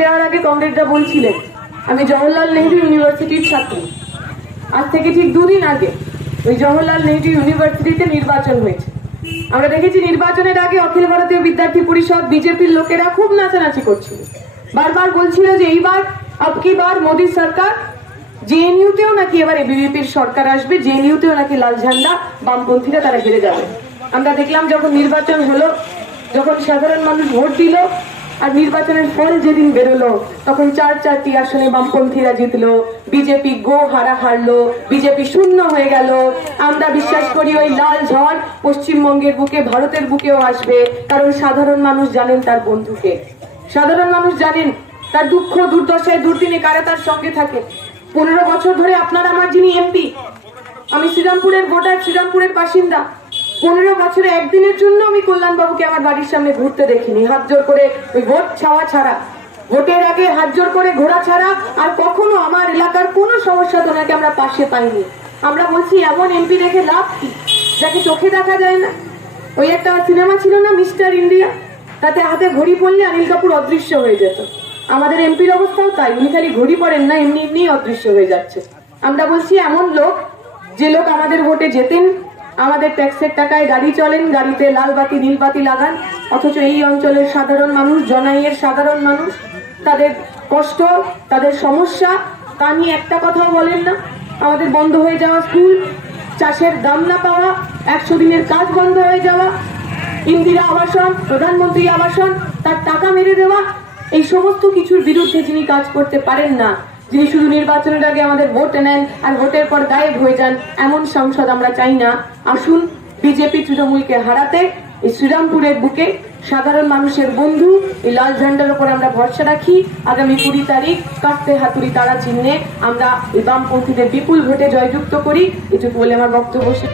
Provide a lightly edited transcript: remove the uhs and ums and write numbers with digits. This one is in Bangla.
দেওয়ার আগে কমরেডরা বলছিলেন আমি জওহরলাল নেহরু ইউনিভার্সিটির ছাত্র। আজ থেকে ঠিক দুদিন আগে ওই জওহরলাল নেহরু ইউনিভার্সিটিতে নির্বাচন হয়েছে। আমরা দেখেছি নির্বাচনের আগে অখিল ভারতীয় বিদ্যার্থী পরিষদ বিজেপির লোকেরা খুব নাচানাচি করছিল, বারবার বলছিল যে এইবার আবকি বার মোদী সরকার, জেএনইউতেও নাকি এবার এবিভিপির সরকার আসবে, জেএনইউতেও নাকি লাল ঝান্ডা বামপন্থীরা তারা হেরে যাবে। আমরা দেখলাম যখন নির্বাচন হলো, যখন সাধারণ মানুষ ভোট দিল আর নির্বাচনের ফল যেদিন বেরোলো, তখন চারটি আসনে বামপন্থীরা জিতলো, বিজেপি গো হারা হারলো, বিজেপি শূন্য হয়ে গেল। আমরা বিশ্বাস করি ওই লাল ঝড় পশ্চিমবঙ্গের বুকে, ভারতের বুকেও আসবে, কারণ সাধারণ মানুষ জানেন তার বন্ধুকে, সাধারণ মানুষ জানেন তার দুঃখ দুর্দশায় দুর্দিনে কারা তার সঙ্গে থাকে। 15 বছর ধরে আপনার আমার যিনি এমপি, আমি শ্রীরামপুরের ভোটার, শ্রীরামপুরের বাসিন্দা, 15 বছরে একদিনের জন্য আমি কল্যাণবাবুকে আমার বাড়ির সামনে ঘুরতে দেখিনি, হাত জোর করে ওই ভোট ছাওয়া ছাড়া, ভোটের আগে হাত জোর করে ঘোরা ছাড়া। আর কখনো আমার এলাকার কোনো সমস্যা তো নাকি আমরা পাশে পাইনি। আমরা বলছি এমন এমপি রেখে লাভ কি যাকে চোখে দেখা যায় না? ওই একটা সিনেমা ছিল না মিস্টার ইন্ডিয়া, তাতে হাতে ঘড়ি পড়লে অনিল কাপুর অদৃশ্য হয়ে যেত। আমাদের এমপির অবস্থাও তাই, উনি খালি ঘড়ি পড়েন না, এমনি এমনি অদৃশ্য হয়ে যাচ্ছে। আমরা বলছি এমন লোক, যে লোক আমাদের ভোটে জেতেন, আমাদের ট্যাক্সের টাকায় গাড়ি চলেন, গাড়িতে লাল বাতি নীল বাতি লাগান, অথচ এই অঞ্চলের সাধারণ মানুষ, জনাইয়ের সাধারণ মানুষ, তাদের কষ্ট, তাদের সমস্যা তা নিয়ে একটা কথাও বলেন না। আমাদের বন্ধ হয়ে যাওয়া স্কুল, চাষের দাম না পাওয়া, 100 দিনের কাজ বন্ধ হয়ে যাওয়া, ইন্দিরা আবাসন, প্রধানমন্ত্রী আবাসন, তার টাকা মেরে দেওয়া, এই সমস্ত কিছুর বিরুদ্ধে যিনি কাজ করতে পারেন না, যিনি শুধু নির্বাচনের আগে আমাদের ভোট নেন আর ভোটের পর গায়েব হয়ে যান, এমন সংসদ আমরা চাই না। আসুন বিজেপি তৃণমূলকে হারাতে এই শ্রীরামপুরের বুকে সাধারণ মানুষের বন্ধু এই লাল ঝান্ডার উপর আমরা ভরসা রাখি। আগামী 20 তারিখ কাস্তে হাতুড়ি তারা চিহ্নে আমরা এই বামপন্থীদের বিপুল ভোটে জয়যুক্ত করি। এটুকু বলে আমার বক্তব্য শেষ।